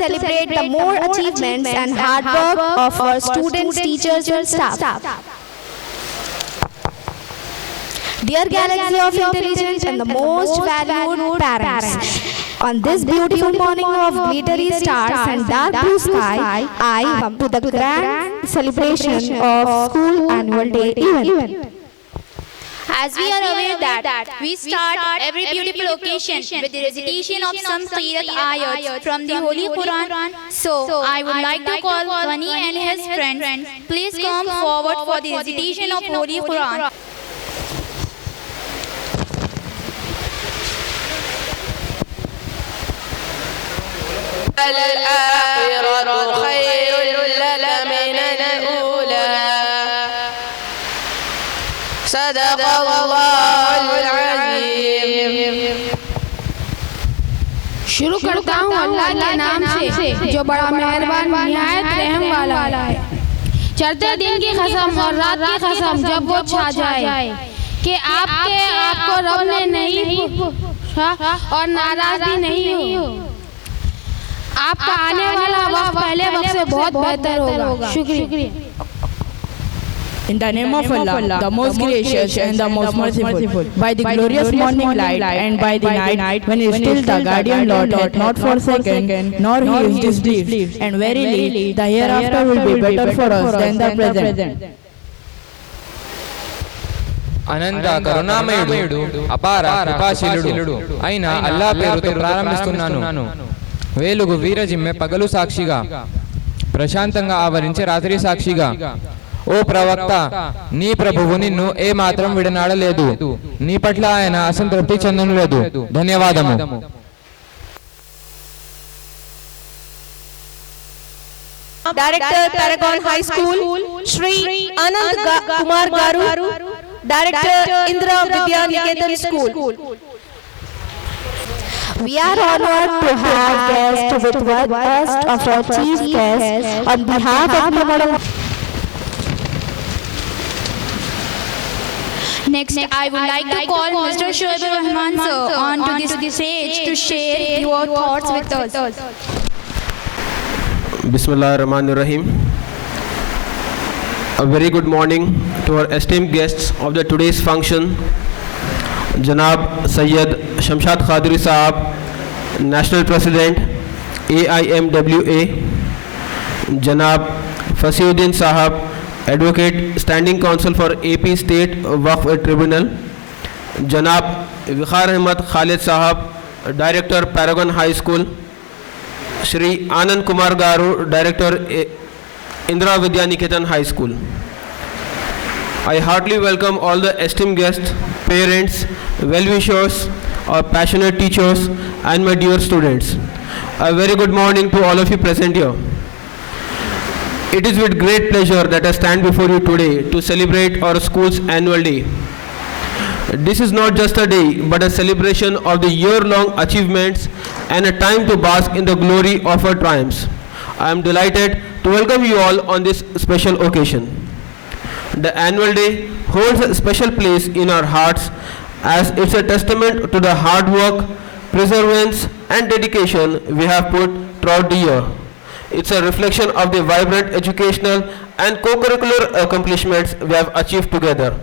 celebrate the more achievements and hard work of our students, teachers and staff. Dear galaxy of intelligence and the most valued parents, on this beautiful morning of glittery stars and dark blue sky, I come to the grand celebration of school annual day event. As we are aware that we start every beautiful occasion with the recitation of some Qirat ayats from the Holy Quran. So I would like to call Wani and his friends. Please come forward for the recitation of Holy Quran. الآخرة خير لك من الأولى صدق الله العظيم. शुरू करता हूँ अल्लाह के नाम से जो बड़ा मेहरबान निहायत रहम वाला है। चढ़ते दिन की कसम और रात की कसम जब वो छा जाए कि आपको रब ने नहीं और नाराज भी नहीं हो, आपका आने वाला वक्त पहले वक्त से बहुत बेहतर होगा। शुक्रिया। In the name of Allah, the most gracious and the most merciful, by the glorious morning light and by the night when is still the guardian Lord hath not forsaken, nor he is displeased, and verily the hereafter will be better for us than the present. అనంత కరుణామయుడు అపార కృపాశీలుడు అయిన అల్లాహ్ పేరుతో ప్రారంభిస్తున్నాను. వేలుగు వీరజిమ్మె పగలు సాక్షిగా, ప్రశాంతంగా ఆవరించే రాత్రి సాక్షిగా. ఓ ప్రవక్త, నీ ప్రభువు నిన్ను ఏ మాత్రం విడనాడలేదు, నీ పట్ల ఆయన అసంతృప్తి చెందలేదు. ధన్యవాదము. Director Paragon High School, Shri Anand Kumar Garu, Director Indra Vidya Niketan School. We are honored to have guests with us of our chief guest on behalf of the model. Next, I would like to call Mr. Shoaib Rahman sir onto the stage to share your thoughts with us. Bismillahirrahmanirrahim. A very good morning to our esteemed guests of the today's function. Janab Sayyid Shamshad Khadri Sahab, National President AIMWA, Janab Fasiuddin Sahab, Advocate Standing Counsel for AP State Waqf Tribunal, Janab Vikhar Ahmad Khalid Sahab, Director Paragon High School, Shri Anand Kumar Garu, Director Indra Vidya Niketan High School. I heartily welcome all the esteemed guests, parents, well-wishers, our passionate teachers and my dear students. A very good morning to all of you present here. It is with great pleasure that I stand before you today to celebrate our school's annual day. This is not just a day but a celebration of the year-long achievements and a time to bask in the glory of our triumphs. I am delighted to welcome you all on this special occasion. The annual day holds a special place in our hearts as it's a testament to the hard work, perseverance and dedication we have put throughout the year. It's a reflection of the vibrant educational and co-curricular accomplishments we have achieved together.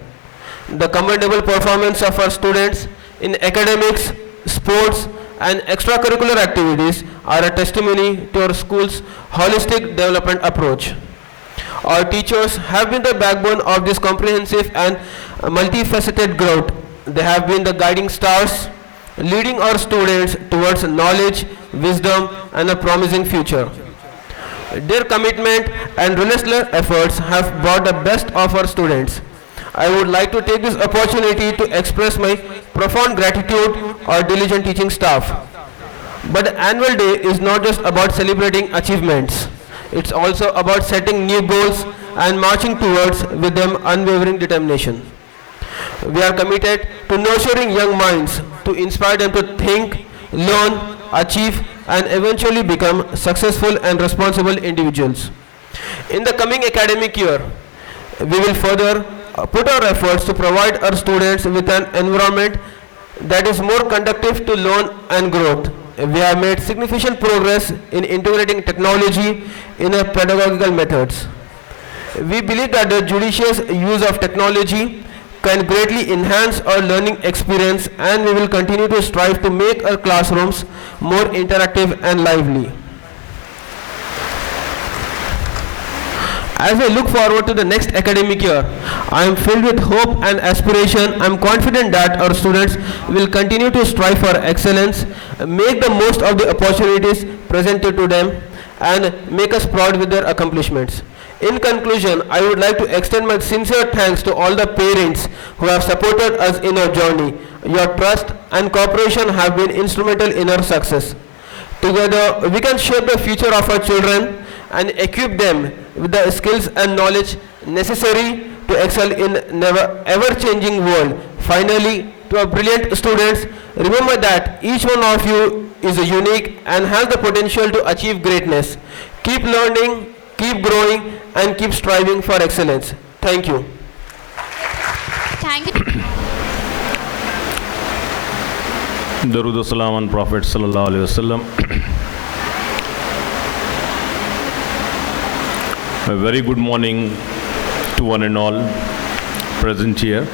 The commendable performance of our students in academics, sports and extracurricular activities are a testimony to our school's holistic development approach. Our teachers have been the backbone of this comprehensive and multifaceted growth. They have been the guiding stars, leading our students towards knowledge, wisdom, and a promising future. Their commitment and relentless efforts have brought the best of our students. I would like to take this opportunity to express my profound gratitude to our diligent teaching staff. But the annual day is not just about celebrating achievements. It's also about setting new goals and marching towards with them unwavering determination. We are committed to nurturing young minds to inspire them to think, learn, achieve, and eventually become successful and responsible individuals. In the coming academic year, we will further put our efforts to provide our students with an environment that is more conducive to learn and growth. we have made significant progress in integrating technology in our pedagogical methods. We believe that the judicious use of technology can greatly enhance our learning experience, and we will continue to strive to make our classrooms more interactive and lively. As I look forward to the next academic year, I am filled with hope and aspiration. I am confident that our students will continue to strive for excellence, make the most of the opportunities presented to them, and make us proud with their accomplishments. In conclusion, I would like to extend my sincere thanks to all the parents who have supported us in our journey. Your trust and cooperation have been instrumental in our success. Together, we can shape the future of our children and equip them with the skills and knowledge necessary to excel in ever-changing world. Finally, to our brilliant students, remember that each one of you is unique and has the potential to achieve greatness. Keep learning, keep growing, and keep striving for excellence. Thank you. Thank you. Darood salam on Prophet sallallahu alaihi wasallam. A very good morning to one and all present here.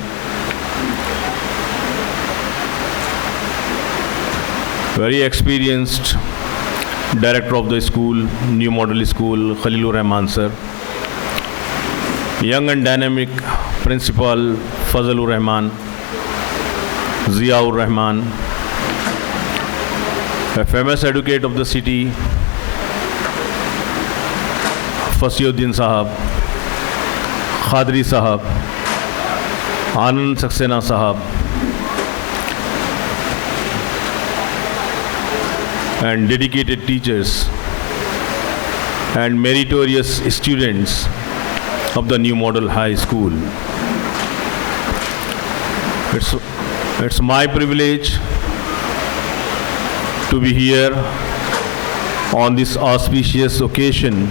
Very experienced director of the school, New Model School, Khalilur Rahman sir. Young and dynamic principal, Fazlur Rahman, Ziaur Rahman. A famous advocate of the city, Fasiuddin Sahab, Khadri Sahab, Anand Saxena Sahab, and dedicated teachers and meritorious students of the New Model High School. It's my privilege to be here on this auspicious occasion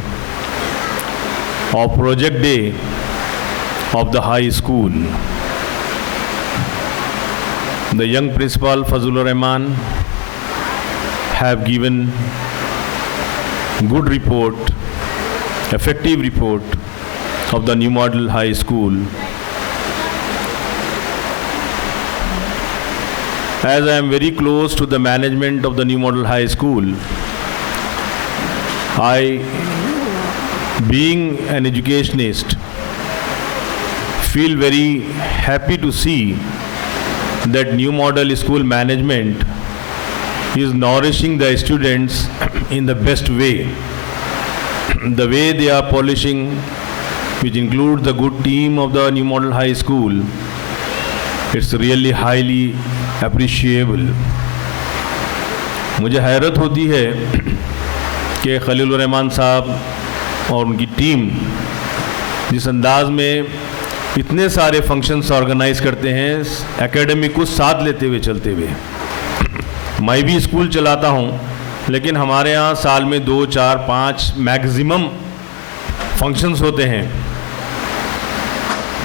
of Project Day of the high school. The young principal Fazlur Rahman have given good report, effective report of the New Model High School. As I am very close to the management of the New Model High School, I, being an educationist, feel very happy to see that New Model School management is nourishing the students in the best way. The way they are polishing, which includes the good team of the New Model High School, it's really highly appreciable. मुझे हैरत होती है कि खलीलुर रहमान साहब और उनकी team जिस अंदाज में इतने सारे फंक्शंस ऑर्गेनाइज करते हैं एकेडमिक को साथ लेते हुए चलते हुए। मैं भी स्कूल चलाता हूँ, लेकिन हमारे यहाँ साल में 2, 4, 5 मैक्सिमम फंक्शंस होते हैं।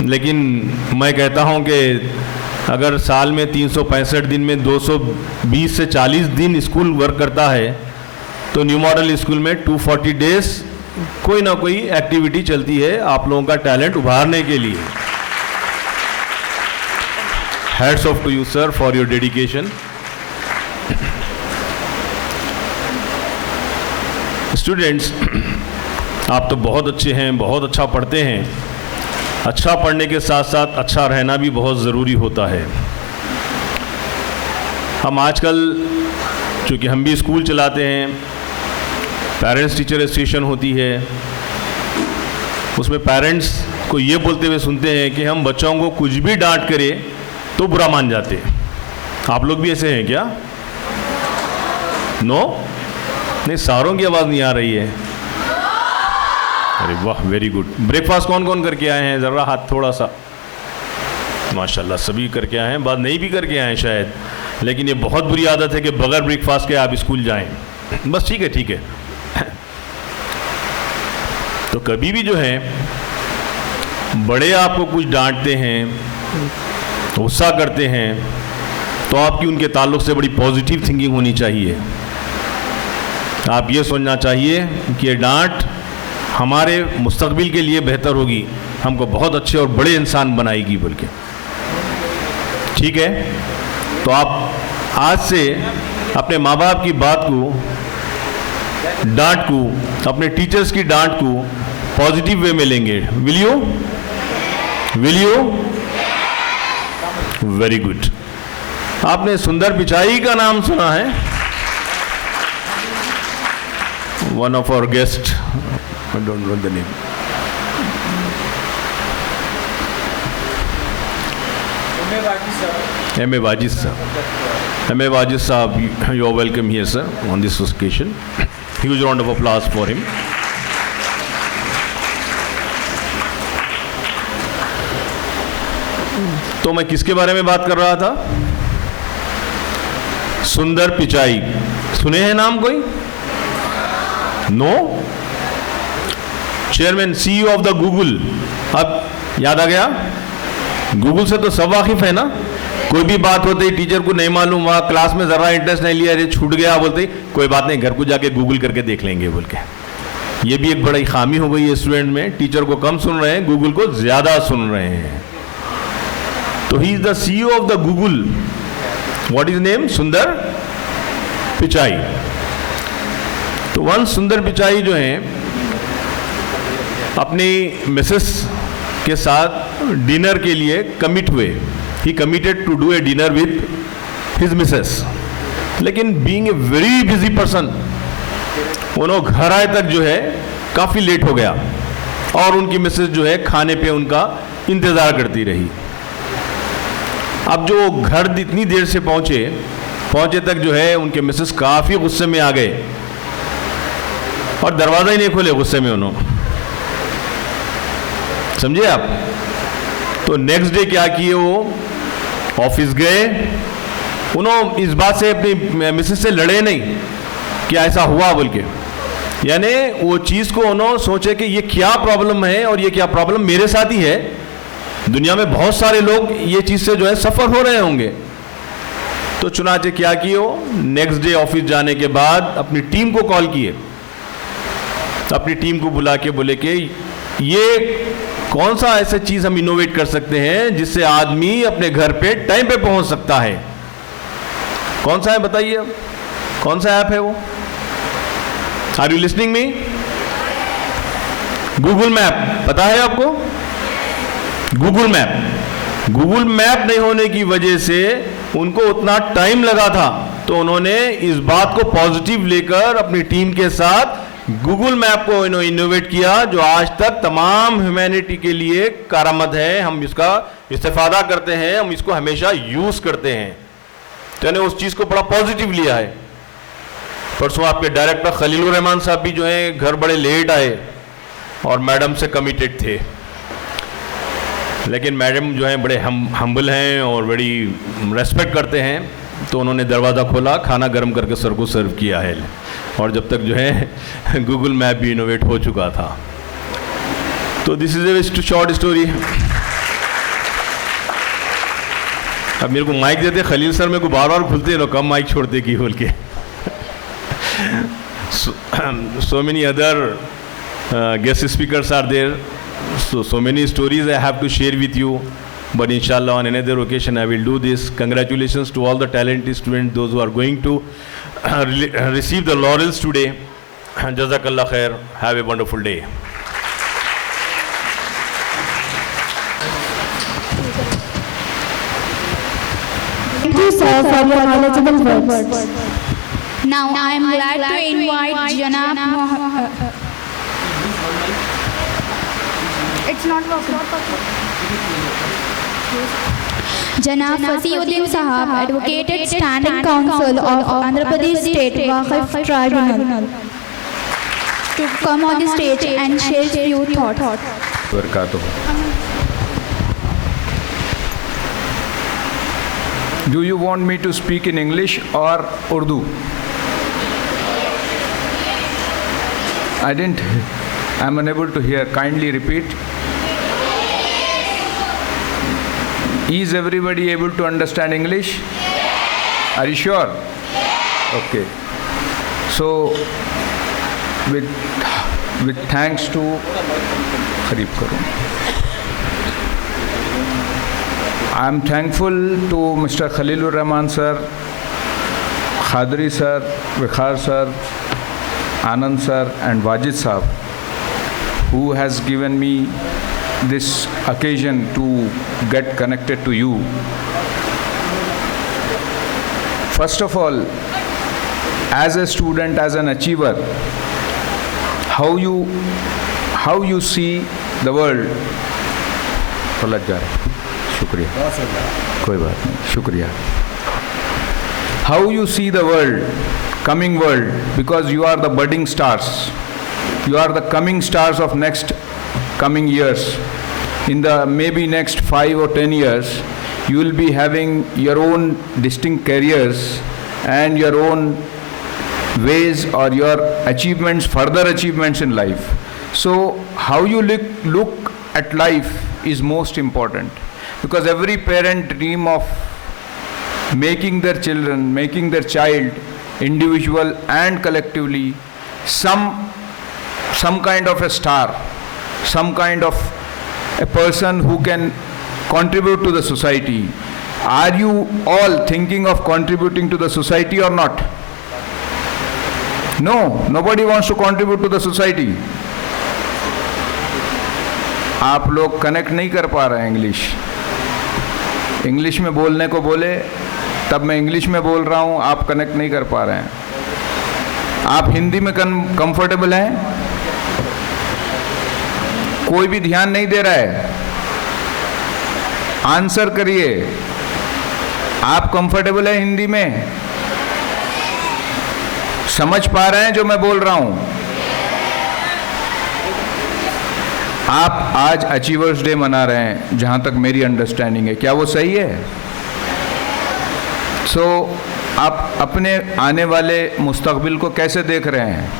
लेकिन मैं कहता हूँ कि अगर साल में 365 दिन में 220 से 40 दिन स्कूल वर्क करता है तो न्यू मॉडल स्कूल में 240 डेज कोई ना कोई एक्टिविटी चलती है आप लोगों का टैलेंट उभारने के लिए। Hats off to you sir for your dedication. Students, आप तो बहुत अच्छे हैं, बहुत अच्छा पढ़ते हैं। अच्छा पढ़ने के साथ साथ अच्छा रहना भी बहुत ज़रूरी होता है। हम आजकल चूँकि हम भी स्कूल चलाते हैं, पेरेंट्स टीचर एसोसिएशन होती है, उसमें पेरेंट्स को ये बोलते हुए सुनते हैं कि हम बच्चों को कुछ भी डांट करें तो बुरा मान जाते हैं। आप लोग भी ऐसे हैं क्या? नो? नहीं, सारों की आवाज़ नहीं आ रही है। अरे वाह, वेरी गुड। ब्रेकफास्ट कौन कौन करके आए हैं? ज़रा हाथ थोड़ा सा। माशाल्लाह सभी करके आए हैं, बाद नहीं भी करके आए हैं शायद, लेकिन ये बहुत बुरी आदत है कि बगैर ब्रेकफास्ट के आप स्कूल जाएं। बस ठीक है, ठीक है। तो कभी भी जो है बड़े आपको कुछ डांटते हैं, गुस्सा करते हैं, तो आपकी उनके ताल्लुक़ से बड़ी पॉजिटिव थिंकिंग होनी चाहिए आप ये सोचना चाहिए कि ये डांट हमारे मुस्तकबिल के लिए बेहतर होगी, हमको बहुत अच्छे और बड़े इंसान बनाएगी बोल के। ठीक है, तो आप आज से अपने माँ बाप की बात को, डांट को, अपने टीचर्स की डांट को पॉजिटिव वे में लेंगे। Will you? Very good. आपने सुंदर पिचाई का नाम सुना है? One of our guest, I don't know the name. M.A. Wajid sir. M.A. Wajid sahab, you are welcome here sir on this occasion. Huge round of applause for him. तो मैं किसके बारे में बात कर रहा था? सुंदर पिचाई। सुने हैं नाम कोई? No? Chairman CEO of the Google, अब याद आ गया? गूगल से तो सब वाकिफ है ना? कोई भी बात होती है टीचर को नहीं मालूम, वहाँ क्लास में ज़रा इंटरेस्ट नहीं लिया, अरे छूट गया, बोलते कोई बात नहीं, घर को जाके गूगल करके देख लेंगे बोल के। ये भी एक बड़ी खामी हो गई है स्टूडेंट में, टीचर को कम सुन रहे हैं, गूगल को ज़्यादा सुन रहे हैं। तो he is the CEO of the Google. What is name? सुंदर पिचाई। तो वन सुंदर पिचाई जो है अपनी मिसेस के साथ डिनर के लिए कमिट हुए। He committed to do a dinner with his missus, लेकिन being a very busy person उन्होंने घर आए तक जो है काफ़ी लेट हो गया और उनकी मिसेस जो है खाने पे उनका इंतज़ार करती रही। अब जो घर इतनी देर से पहुंचे तक जो है उनके मिसेस काफ़ी गुस्से में आ गए और दरवाज़ा ही नहीं खोले गुस्से में उन्होंने। समझे आप? तो नेक्स्ट डे क्या किए, वो ऑफिस गए। उन्होंने इस बात से अपनी मिसेस से लड़े नहीं कि ऐसा हुआ बोल के, यानी वो चीज़ को उन्होंने सोचे कि ये क्या प्रॉब्लम है और ये क्या प्रॉब्लम मेरे साथ ही है, दुनिया में बहुत सारे लोग ये चीज़ से जो है सफ़र हो रहे होंगे। तो चुनाचे क्या किए, नेक्स्ट डे ऑफिस जाने के बाद अपनी टीम को कॉल किए, अपनी टीम को बुला के बोले कि ये कौन सा ऐसा चीज़ हम इनोवेट कर सकते हैं जिससे आदमी अपने घर पे टाइम पे पहुंच सकता है। कौन सा है बताइए, कौन सा ऐप है वो? Are you listening me? Google map, पता है आपको? गूगल मैप नहीं होने की वजह से उनको उतना टाइम लगा था, तो उन्होंने इस बात को पॉजिटिव लेकर अपनी टीम के साथ गूगल मैप को इनोवेट किया, जो आज तक तमाम ह्यूमैनिटी के लिए कारआमद है। हम इसका इस्तेफादा करते हैं, हम इसको हमेशा यूज़ करते हैं। तो यानी उस चीज़ को बड़ा पॉजिटिव लिया है। परसों आपके डायरेक्टर खलीलुर रहमान साहब भी जो हैं घर बड़े लेट आए और मैडम से कमिटेड थे, लेकिन मैडम जो हैं बड़े हम्बल हैं और बड़ी रेस्पेक्ट करते हैं, तो उन्होंने दरवाज़ा खोला, खाना गर्म करके सर को सर्व किया है। और जब तक जो है गूगल मैप भी इनोवेट हो चुका था। तो this is a short story. अब मेरे को माइक देते खलील सर, मेरे को बार बार खुलते हैं, कम माइक छोड़ते की बोल के। so many other guest speakers are there, so many stories I have to share with you, but inshallah on another occasion I will do this. Congratulations to all the talented students, those who are going to receive the laurels today. Jazakallah khair. Have a wonderful day. Thank you, sir, for your knowledgeable words. Now I am glad to invite Janab Janab Fasiuddin Sahab, Advocated Standing Council of Andhra Pradesh State Waqf Tribunal, to come on the stage and share few thoughts. Do you want me to speak in English or Urdu? I'm unable to hear. Kindly repeat. Is everybody able to understand English? Are you sure? Okay. So, with thanks to I am thankful to Mr. Khalilur Rahman sir, Khadri sir, Vikhar sir, Anand sir and Wajid sahab, who has given me this occasion to get connected to you. First of all, as a student, as an achiever, how you see the world. शुक्रिया, कोई बात नहीं, शुक्रिया. How you see the world, coming world, because you are the budding stars. You are the coming stars of next coming years. In the maybe next 5 or 10 years, you will be having your own distinct careers and your own ways or your achievements, further achievements in life. So how you look at life is most important, because every parent dream of making their children, making their child individual and collectively some kind of a star, some kind of a person who can contribute to the society. Are you all thinking of contributing to the society or not? No, nobody wants to contribute to the society. आप लोग connect नहीं कर पा रहे हैं English में बोलने को बोले तब मैं इंग्लिश में बोल रहा हूँ, आप कनेक्ट नहीं कर पा रहे हैं. आप हिंदी में कंफर्टेबल हैं? कोई भी ध्यान नहीं दे रहा है. आंसर करिए, आप कंफर्टेबल हैं हिंदी में? समझ पा रहे हैं जो मैं बोल रहा हूं? आप आज अचीवर्स डे मना रहे हैं, जहां तक मेरी अंडरस्टैंडिंग है. क्या वो सही है? सो आप अपने आने वाले मुस्तकबिल को कैसे देख रहे हैं?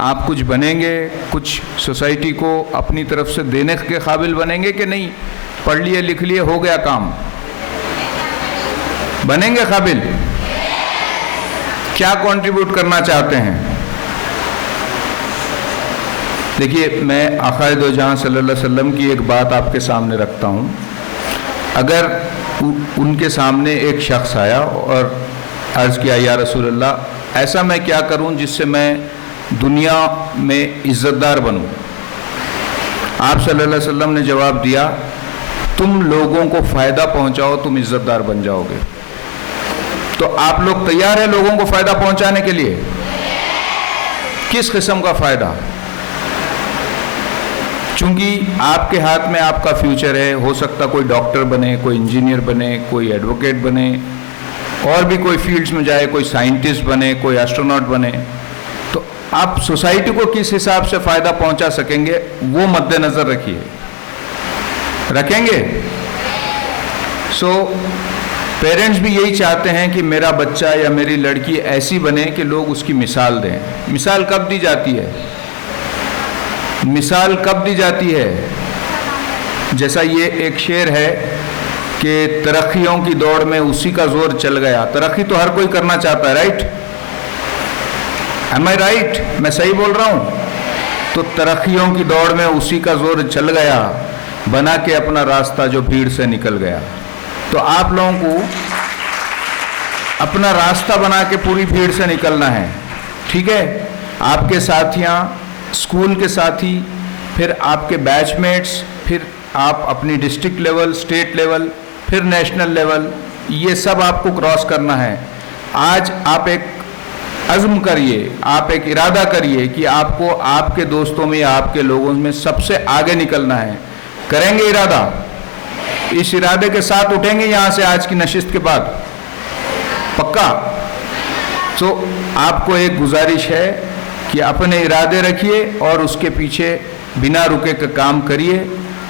आप कुछ बनेंगे, कुछ सोसाइटी को अपनी तरफ से देने के काबिल बनेंगे कि नहीं? पढ़ लिए लिख लिए हो गया काम, बनेंगे काबिल? क्या कंट्रीब्यूट करना चाहते हैं? देखिए, मैं आक़ाए दो जहां सल्लल्लाहु अलैहि वसल्लम की एक बात आपके सामने रखता हूं. अगर उनके सामने एक शख्स आया और अर्ज़ किया, या रसूल अल्लाह, ऐसा मैं क्या करूं जिससे मैं दुनिया में इज़्ज़तदार बनूं? आप सल्लल्लाहु अलैहि वसल्लम ने जवाब दिया, तुम लोगों को फ़ायदा पहुंचाओ, तुम इज़्ज़तदार बन जाओगे. तो आप लोग तैयार हैं लोगों को फ़ायदा पहुंचाने के लिए? किस किस्म का फ़ायदा? चूंकि आपके हाथ में आपका फ्यूचर है. हो सकता कोई डॉक्टर बने, कोई इंजीनियर बने, कोई एडवोकेट बने, और भी कोई फील्ड्स में जाए, कोई साइंटिस्ट बने, कोई एस्ट्रोनॉट बने. तो आप सोसाइटी को किस हिसाब से फ़ायदा पहुंचा सकेंगे, वो मद्देनज़र रखिए. रखेंगे? सो पेरेंट्स भी यही चाहते हैं कि मेरा बच्चा या मेरी लड़की ऐसी बने कि लोग उसकी मिसाल दें. मिसाल कब दी जाती है? मिसाल कब दी जाती है? जैसा ये एक शेर है कि तरक्कियों की दौड़ में उसी का जोर चल गया. तरक्की तो हर कोई करना चाहता है, राइट? एम आई राइट? मैं सही बोल रहा हूँ? तो तरक्कियों की दौड़ में उसी का जोर चल गया, बना के अपना रास्ता जो भीड़ से निकल गया. तो आप लोगों को अपना रास्ता बना के पूरी भीड़ से निकलना है. ठीक है? आपके साथियाँ, स्कूल के साथी, फिर आपके बैचमेट्स, फिर आप अपनी डिस्ट्रिक्ट लेवल, स्टेट लेवल, फिर नेशनल लेवल, ये सब आपको क्रॉस करना है. आज आप एक अज़्म करिए, आप एक इरादा करिए कि आपको आपके दोस्तों में या आपके लोगों में सबसे आगे निकलना है. करेंगे इरादा? इस इरादे के साथ उठेंगे यहाँ से आज की नशिस्त के बाद? पक्का? तो आपको एक गुजारिश है कि अपने इरादे रखिए और उसके पीछे बिना रुके का काम करिए.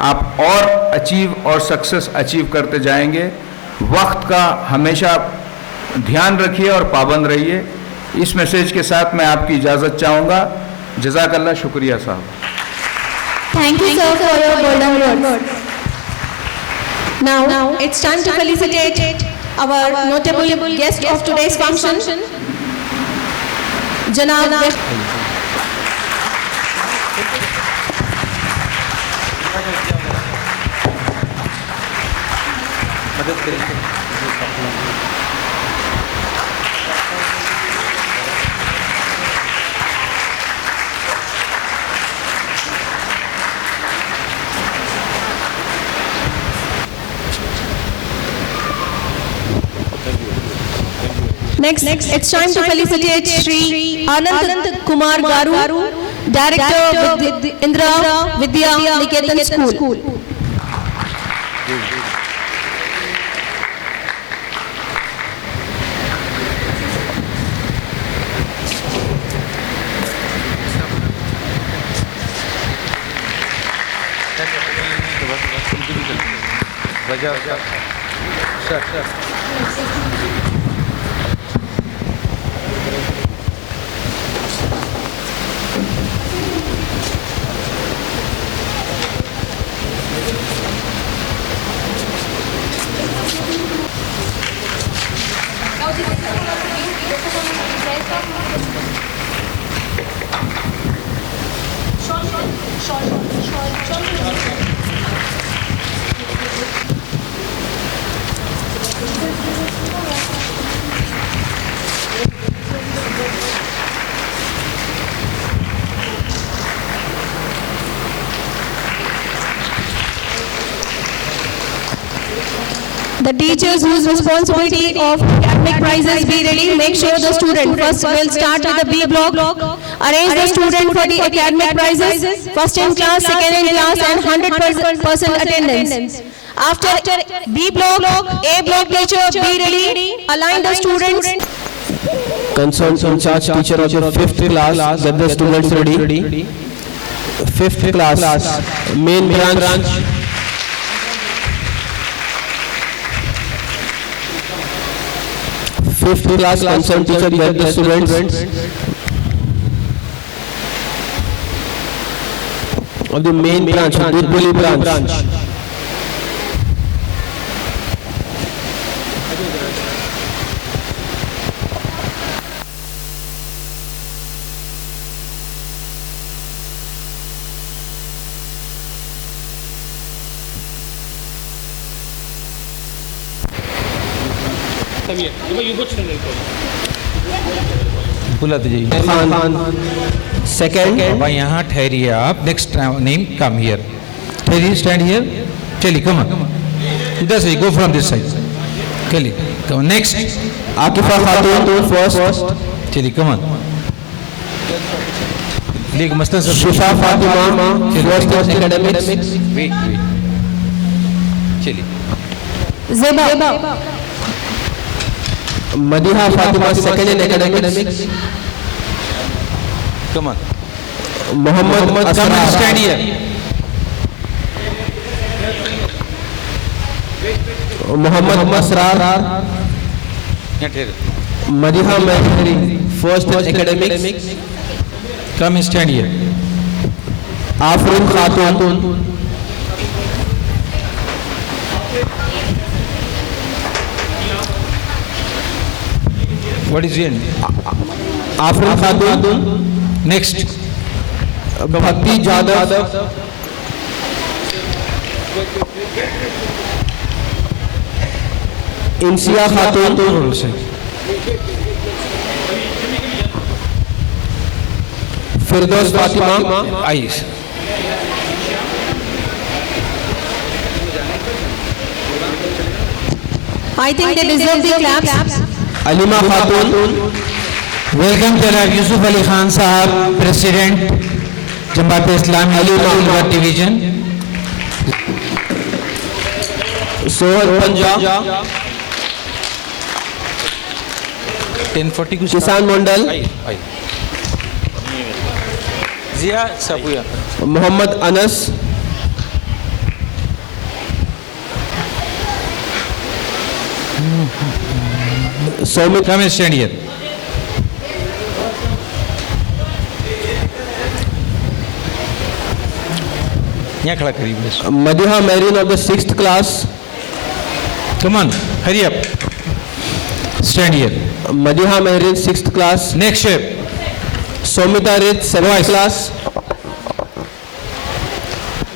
आप और अचीव और सक्सेस अचीव करते जाएंगे. वक्त का हमेशा ध्यान रखिए और पाबंद रहिए. इस मैसेज के साथ मैं आपकी इजाज़त चाहूँगा. जज़ाकल्लाह. शुक्रिया साहब. Thank you, sir, for your golden words. Now, it's time to felicitate our notable guest of today's function. जनाब Next, it's time to felicitate Shri Anand Kumar Garu, Director with Indra Vidya Niketan School. The teachers whose responsibility of academic prizes be ready, make sure the student. First we'll start with the B block. Arrange the student for the academic prizes. First in class, second in class and 100% attendance. After B block, A block teacher be ready. Align the students. Concerned in charge teacher of the 5th class, get the students ready. 5th class, main branch. 5th class concerned teacher, get the students of the main branch, Dudboli branch. बुला दीजिए second बाबा यहाँ ठहरिए आप next name come here ठहरिए stand here चलिए come इधर से go from this side चलिए कम नेक्स्ट आकिफा खातून फर्स्ट चलिए कम लीग मस्तन सब Shifa Fatima first academics wait चलिए Zeba. Madiha Fatima second in academics come Mohammed Asrar stand here Mohammed Asrar यहाँ ठहरे Madiha Mehri first in academics come stand here Afreen Khatoon What is your Afreen Khatoon next भक्ति जादव इंसिया खातून फिरदौस फातिमा आइस I think they deserve the claps. Alima Khatoon welcome जनाब यूसुफ अली खान साहब president Jamaat Islami Aligarh division सोहर पंजाब 1040 कुछ किसान मंडल जिया साबुया Mohammad Anas Saumit come stand here यहाँ खड़ा करिए बस Madiha Mehreen of the 6th class come on hurry up stand here Madiha Mehreen 6th class next शेप Somita Rich, 7th class.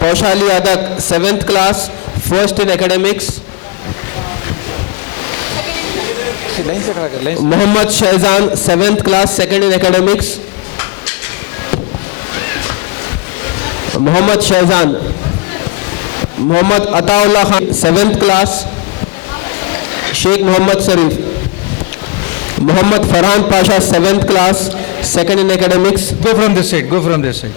Paushali Adak, 7th class, first in academics. Muhammad Shahzan, 7th class, second in academics. Muhammad Shahzan. Muhammad Ataullah Khan, 7th class. Sheikh Muhammad Sarif. Muhammad Farhan Pasha, 7th class, second in academics. Go from this side, go from this side.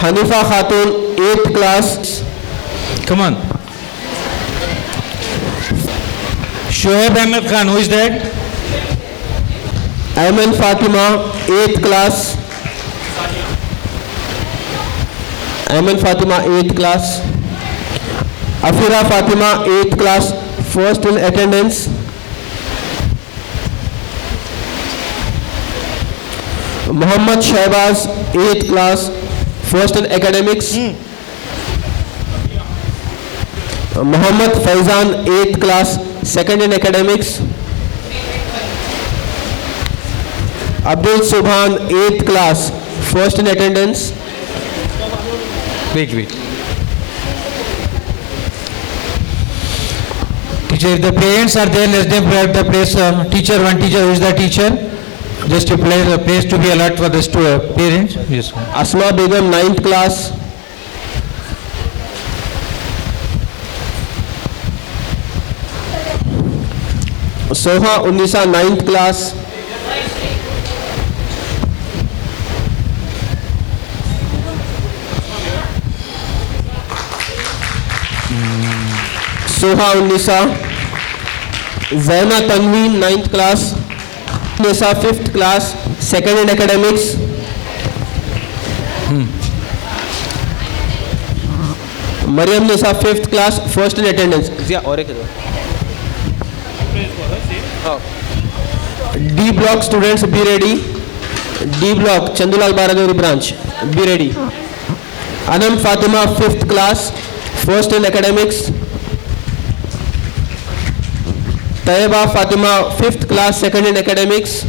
Hanifa Khatun, 8th class. Come on. Shoaib Ahmed Khan, who is that? Ayman Fatima, 8th class. Ayman Fatima, 8th class. Afira Fatima, 8th class, first in attendance. Muhammad Shahbaz, 8th class, first in academics. Muhammad Faizan, 8th class, second in academics. Abdul Subhan, 8th class, first in attendance. Wait. Teacher, if the parents are there, let them provide the place. Teacher, one teacher, who is the teacher? Just a place to be alert for the parents. Yes. Asma Begum, 9th class. Soha Unnisa, 9th class. Soha Unnisa. Zaina Tanveen, 9th class. Nisa, 5th class, second in academics. Mariam Nisa, 5th class, first in attendance. D block students, be ready. D block, Chandulal Baradori branch, be ready. Anam Fatima, 5th class, first in academics. Tayeba Fatima, 5th class, second in academics.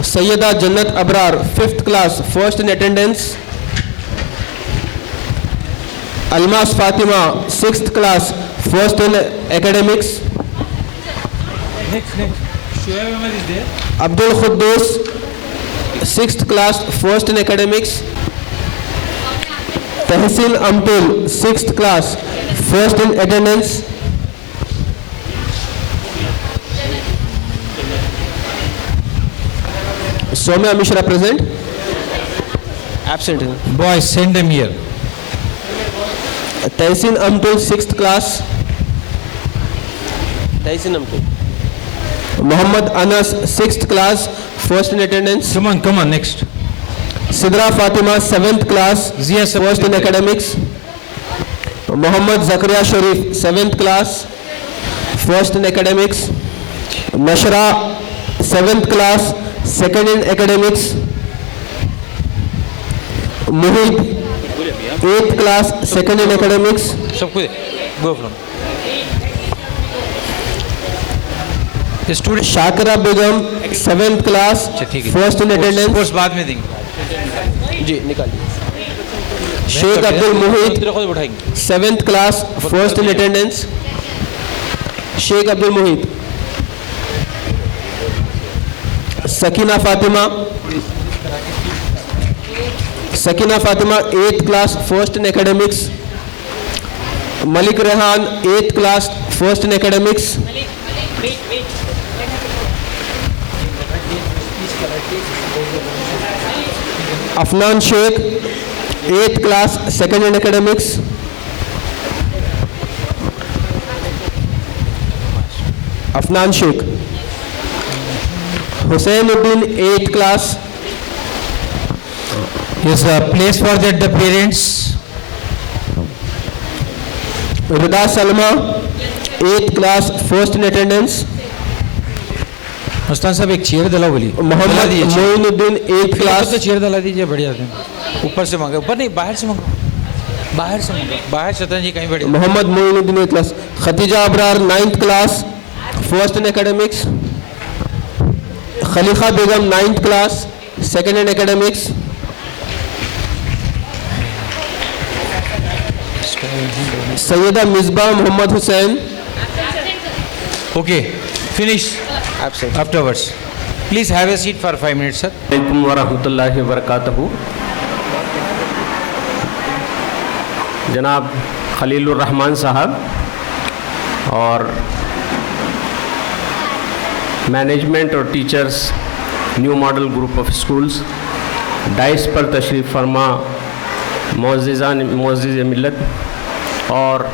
Sayyida Jannat Abrar, 5th class, first in attendance. Almas Fatima, 6th class, first in academics. Next. Shoaib Ahmed is there. Abdul Khuddus, 6th class, first in academics. Tehsin Amtul, 6th class, first in attendance. Soumya Mishra present. Absent. Boys, send them here. Tehsin Amtul, 6th class. Tehsin Amtul. Muhammad Anas, 6th class, first in attendance. Come on, next. Sidra Fatima, 7th class, Zia first in academics. Muhammad Zakaria Sharif, 7th class, first in academics. Nashra, 7th class, second in academics. Muhid, 8th class, second in academics. Go from. The student Shakira Begum, 7th class, first in attendance. Course बाद में देंगे. जी निकालिए. Sheikh Abdul Muhid, 7th class, first in attendance. Sheikh Abdul Muhid. Sakina Fatima, 8th class, first in academics. Malik Rehan, 8th class, first in academics. Afnan Sheikh, 8th class, second in academics. Afnan Sheikh. Hussein Uddin, 8th class. Yes, place for that the parents. Rida Salma, 8th class, first in attendance. Mastan साहब एक chair दिला बोली. Mohammed Moinuddin, 8th class. तो chair दिला दीजिए, बढ़िया से. ऊपर से मांगे, ऊपर नहीं, बाहर से मांगो. बाहर शतरंज जी कहीं बढ़िया. Mohammad Moinuddin, 8th class. Khatija Abrar, 9th class, first in academics. Khalifa Begum, 9th class, second in academics. Sayyida Misbah Muhammad Hussain. Okay, finish Absent. afterwards. Please have a seat for 5 minutes, sir. Assalamualaikum warahmatullahi wabarakatuh. जनाब खलीलुर रहमान साहब और management और teachers new model group of schools dice पर तशरीफ़ फरमा मुअज़्ज़िज़ मिल्लत और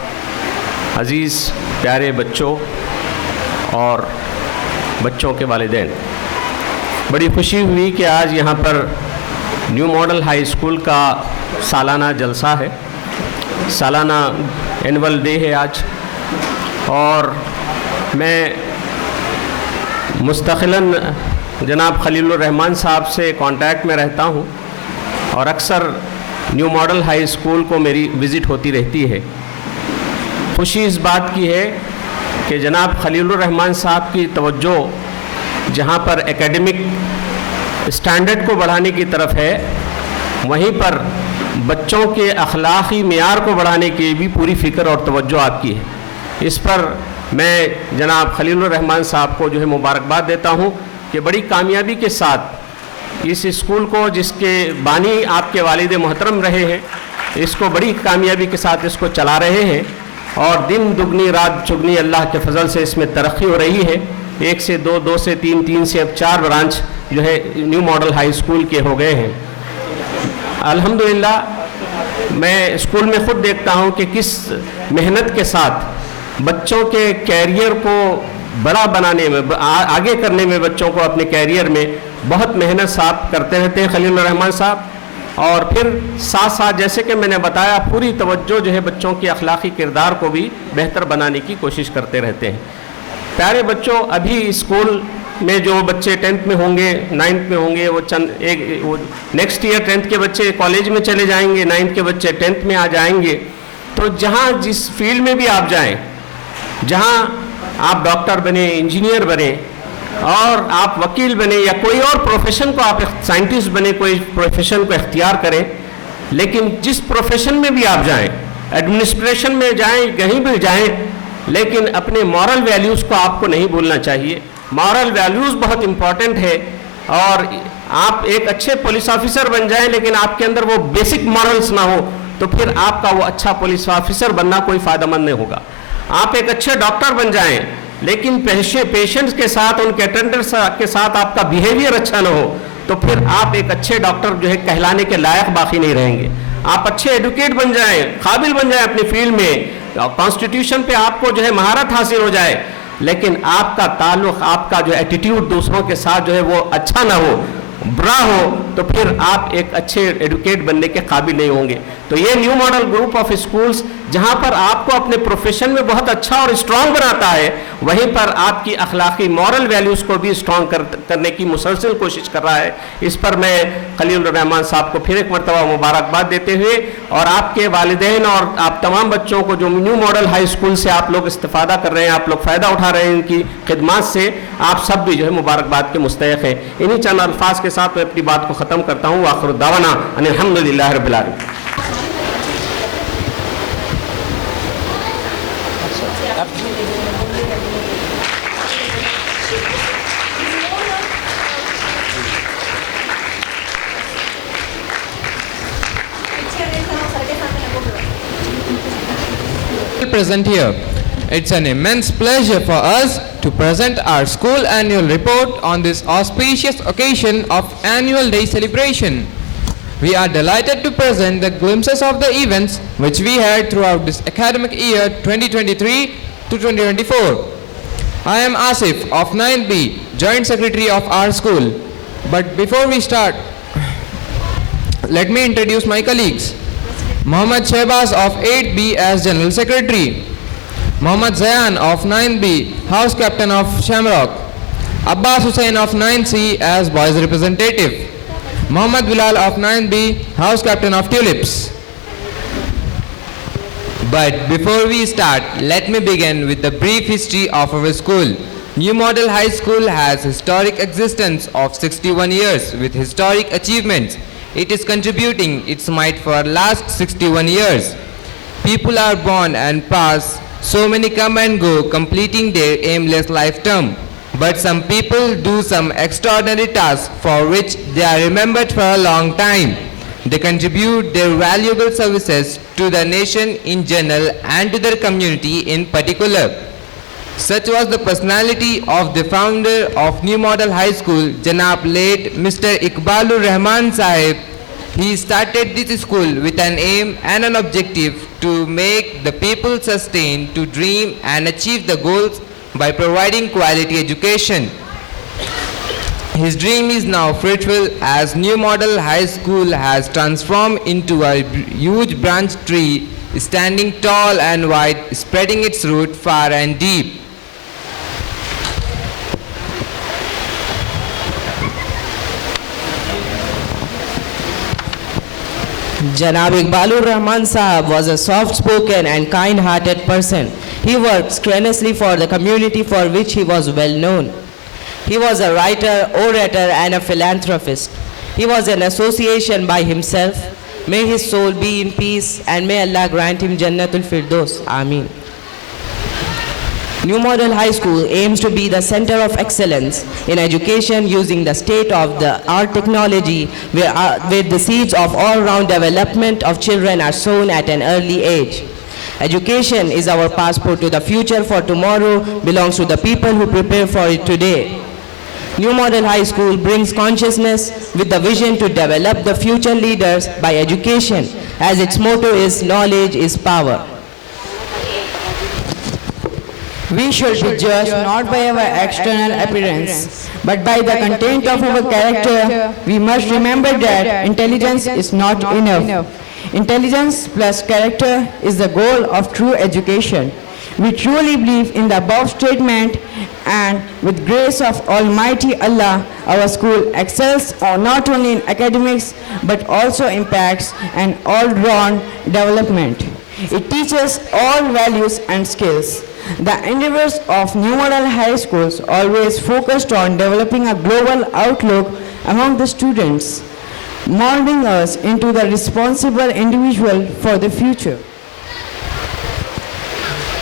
अज़ीज़ प्यारे बच्चों और बच्चों के वालिदैन, बड़ी खुशी हुई कि आज यहाँ पर न्यू मॉडल हाई स्कूल का सालाना जलसा है, सालाना एनुअल डे है आज। और मैं मुस्तक़िलन जनाब खलीलुर रहमान साहब से कांटेक्ट में रहता हूँ और अक्सर न्यू मॉडल हाई स्कूल को मेरी विज़िट होती रहती है। खुशी इस बात की है कि जनाब खलीलुर रहमान साहब की तवज्जो जहाँ पर एकेडमिक स्टैंडर्ड को बढ़ाने की तरफ है, वहीं पर बच्चों के अखलाक़ी मियार को बढ़ाने की भी पूरी फ़िक्र और तवज्जो आपकी है। इस पर मैं जनाब खलीलुर रहमान साहब को जो है मुबारकबाद देता हूँ कि बड़ी कामयाबी के साथ इस स्कूल को, जिसके बानी आपके वालिद मोहतरम रहे हैं, इसको बड़ी कामयाबी के साथ इसको चला रहे हैं और दिन दुगनी रात चुगनी अल्लाह के फजल से इसमें तरक्की हो रही है। 1 से 2, 2 से 3, 3 से अब 4 ब्रांच जो है न्यू मॉडल हाई स्कूल के हो गए हैं। अल्हम्दुलिल्लाह मैं स्कूल में ख़ुद देखता हूँ कि किस मेहनत के साथ बच्चों के कैरियर को बड़ा बनाने में, आगे करने में, बच्चों को अपने कैरियर में बहुत मेहनत साहब करते रहते हैं खलीलुर रहमान साहब। और फिर साथ साथ जैसे कि मैंने बताया, पूरी तवज्जो जो है बच्चों के अखलाक़ी किरदार को भी बेहतर बनाने की कोशिश करते रहते हैं। प्यारे बच्चों, अभी स्कूल में जो बच्चे 10th में होंगे, 9th में होंगे, वो नेक्स्ट ईयर 10th के बच्चे कॉलेज में चले जाएंगे, 9th के बच्चे 10th में आ जाएंगे। तो जहाँ जिस फील्ड में भी आप जाएं, जहाँ आप डॉक्टर बने, इंजीनियर बने और आप वकील बने या कोई और प्रोफेशन को आप साइंटिस्ट बने, कोई प्रोफेशन को इख्तियार करें, लेकिन जिस प्रोफेशन में भी आप जाएं, एडमिनिस्ट्रेशन में जाएं, कहीं भी जाएं, लेकिन अपने मॉरल वैल्यूज़ को आपको नहीं भूलना चाहिए। मॉरल वैल्यूज़ बहुत इम्पॉर्टेंट है। और आप एक अच्छे पुलिस ऑफिसर बन जाएं, लेकिन आपके अंदर वो बेसिक मॉरल्स ना हो, तो फिर आपका वो अच्छा पुलिस ऑफिसर बनना कोई फ़ायदेमंद नहीं होगा। आप एक अच्छे डॉक्टर बन जाएं, लेकिन पेशेंट्स के साथ, उनके अटेंडर्स के साथ आपका बिहेवियर अच्छा ना हो, तो फिर आप एक अच्छे डॉक्टर जो है कहलाने के लायक बाकी नहीं रहेंगे। आप अच्छे एडुकेट बन जाएं, काबिल बन जाएं अपनी फील्ड में, कॉन्स्टिट्यूशन पे आपको जो है महारत हासिल हो जाए, लेकिन आपका ताल्लुक़, आपका जो एटीट्यूड दूसरों के साथ जो है वो अच्छा ना हो, बुरा हो, तो फिर आप एक अच्छे एडुकेट बनने के काबिल नहीं होंगे। तो ये new model group of schools जहाँ पर आपको अपने प्रोफेशन में बहुत अच्छा और स्ट्रॉन्ग बनाता है, वहीं पर आपकी अखलाकी मॉरल वैल्यूज़ को भी स्ट्रॉन्ग करने की मुसलसल कोशिश कर रहा है। इस पर मैं खलीलुर रहमान साहब को फिर एक मरतबा मुबारकबाद देते हुए और आपके वालिदैन और आप तमाम बच्चों को जो न्यू मॉडल हाई स्कूल से आप लोग इस्तिफ़ादा कर रहे हैं, आप लोग फ़ायदा उठा रहे हैं इनकी खिदमात से, आप सब भी जो है मुबारकबाद के मुस्तहिक़ हैं। इन्हीं चंद अल्फाज के साथ मैं अपनी बात को ख़त्म करता हूँ। आखिर दावाना अल्हम्दुलिल्लाह रब्बिल आलमीन। Present here. It's an immense pleasure for us to present our school annual report on this auspicious occasion of annual day celebration. We are delighted to present the glimpses of the events which we had throughout this academic year 2023 to 2024. I am Asif of 9B, Joint Secretary of our school. But before we start, let me introduce my colleagues. Mohammad Shehbaz of 8B as General Secretary, Mohammad Zayan of 9B, House Captain of Shamrock, Abbas Hussain of 9C as Boys Representative, Mohammad Bilal of 9B, House Captain of Tulips. But before we start, let me begin with the brief history of our school. New Model High School has historic existence of 61 years with historic achievements. It is contributing its might for last 61 years. People are born and pass, so many come and go, completing their aimless lifetime. But some people do some extraordinary tasks for which they are remembered for a long time. They contribute their valuable services to the nation in general and to their community in particular. Such was the personality of the founder of New Model High School, Janab late Mr. Iqbalur Rahman Sahib. He started this school with an aim and an objective to make the people sustain, to dream and achieve the goals by providing quality education. His dream is now fruitful as New Model High School has transformed into a huge branch tree, standing tall and wide, spreading its root far and deep. Janab Iqbalur Rahman Sahab was a soft-spoken and kind-hearted person. He worked strenuously for the community for which he was well known. He was a writer, orator and a philanthropist. He was an association by himself. May his soul be in peace and may Allah grant him Jannatul Firdaus. Ameen. New Model High School aims to be the center of excellence in education using the state-of-the-art technology where the seeds of all-round development of children are sown at an early age. Education is our passport to the future, for tomorrow belongs to the people who prepare for it today. New Model High School brings consciousness with the vision to develop the future leaders by education, as its motto is knowledge is power. We should be judged not by our external appearance, but by the content of our character. We must remember that intelligence is not enough. Intelligence plus character is the goal of true education. We truly believe in the above statement, and with grace of Almighty Allah, our school excels not only in academics but also impacts an all-round development. It teaches all values and skills. The endeavors of New Model High Schools always focused on developing a global outlook among the students, molding us into the responsible individual for the future.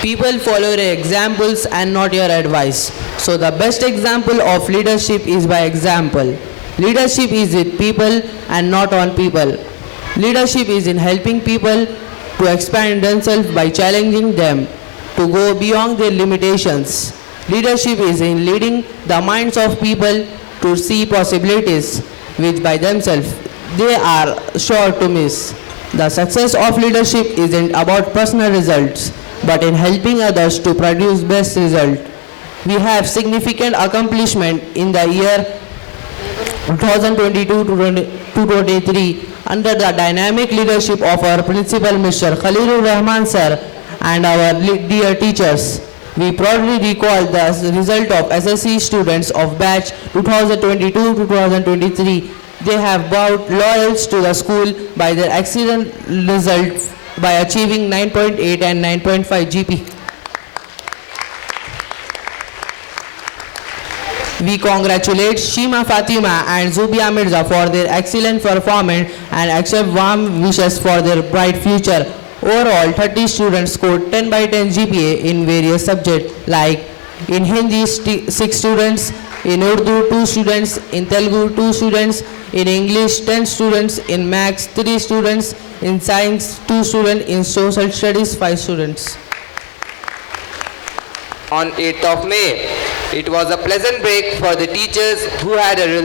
People follow your examples and not your advice. So the best example of leadership is by example. Leadership is with people and not on people. Leadership is in helping people to expand themselves by challenging them to go beyond their limitations. Leadership is in leading the minds of people to see possibilities which by themselves they are sure to miss. The success of leadership isn't about personal results, but in helping others to produce best result. We have significant accomplishment in the year 2022 to 2023 under the dynamic leadership of our principal Mr. Khalilur Rahman sir and our dear teachers. We proudly recall the result of SSC students of batch 2022 to 2023. They have brought laurels to the school by their excellent results by achieving 9.8 and 9.5 GP. We congratulate Shima Fatima and Zubia Mirza for their excellent performance and accept warm wishes for their bright future. Overall, 30 students scored 10 by 10 GPA in various subjects like in Hindi 6 students, in Urdu 2 students, in Telugu 2 students, in English 10 students, in Maths 3 students, in Science 2 students, in Social Studies 5 students. On 8th of May, it was a pleasant break for the teachers who had a